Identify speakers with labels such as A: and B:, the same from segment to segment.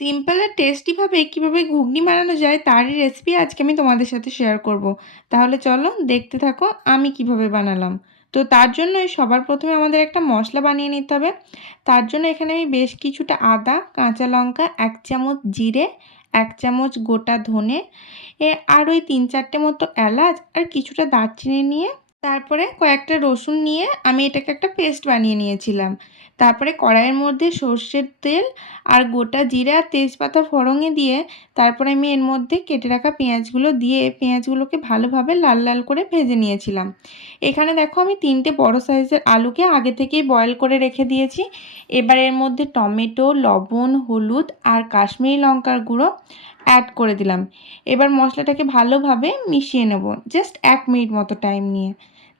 A: Simple আর টেস্টিভাবে কীভাবে ঘুগনি বানানো যায় তারই রেসিপি আজকে আমি তোমাদের সাথে শেয়ার করব। তাহলে চলো দেখতে থাকো আমি কীভাবে বানালাম তো তার জন্য সবার প্রথমে আমাদের একটা মশলা বানিয়ে নিতে হবে তার জন্য এখানে আমি বেশ কিছুটা আদা, কাঁচা লঙ্কা, এক চামচ জিরে, এক চামচ গোটা ধনে আর ওই তিন চারটে মতো এলাচ আর কিছুটা দারচিনি নিয়ে তারপরে কয়েকটা রসুন নিয়ে আমি এটাকে একটা পেস্ট বানিয়ে নিয়েছিলাম। তারপরে কড়াইয়ের মধ্যে সর্ষের তেল আর গোটা জিরা আর তেজপাতা ফোড়ঙে দিয়ে তারপরে আমি এর মধ্যে কেটে রাখা পেঁয়াজগুলো দিয়ে পেঁয়াজগুলোকে ভালোভাবে লাল লাল করে ভেজে নিয়েছিলাম। এখানে দেখো আমি তিনটে বড় সাইজের আলুকে আগে থেকেই বয়েল করে রেখে দিয়েছি। এবার এর মধ্যে টমেটো, লবণ, হলুদ আর কাশ্মীরি লঙ্কার গুঁড়ো অ্যাড করে দিলাম। এবার মশলাটাকে ভালোভাবে মিশিয়ে নেব জাস্ট এক মিনিট মতো টাইম নিয়ে।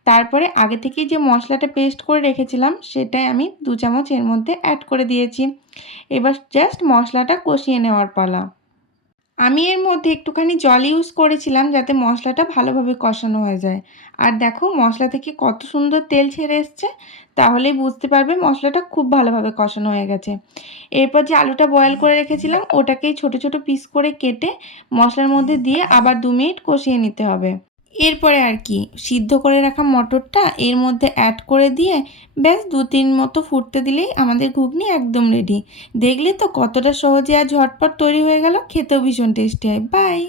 A: তারপরে আগে থেকেই যে মশলাটা পেস্ট করে রেখেছিলাম, সেটাই আমি দু চামচ এর মধ্যে অ্যাড করে দিয়েছি। এবার জাস্ট মশলাটা কষিয়ে নেওয়ার পালা। আমি এর মধ্যে একটুখানি জল ইউজ করেছিলাম যাতে মশলাটা ভালোভাবে কষানো হয়ে যায়। আর দেখো, মশলা থেকে কত সুন্দর তেল ছেড়ে এসছে, তাহলেই বুঝতে পারবে মশলাটা খুব ভালোভাবে কষানো হয়ে গেছে। এরপর যে আলুটা বয়েল করে রেখেছিলাম, ওটাকেই ছোট ছোট পিস করে কেটে মশলার মধ্যে দিয়ে আবার দু মিনিট কষিয়ে নিতে হবে। এরপরে আর কি, সিদ্ধ করে রাখা মটরটা এর মধ্যে অ্যাড করে দিয়ে ব্যাস দু তিন মতো ফুটতে দিলেই আমাদের ঘুগনি একদম রেডি দেখলে তো কতটা সহজে আর ঝটপট তৈরি হয়ে গেল, খেতেও ভীষণ টেস্টি হয়। বাই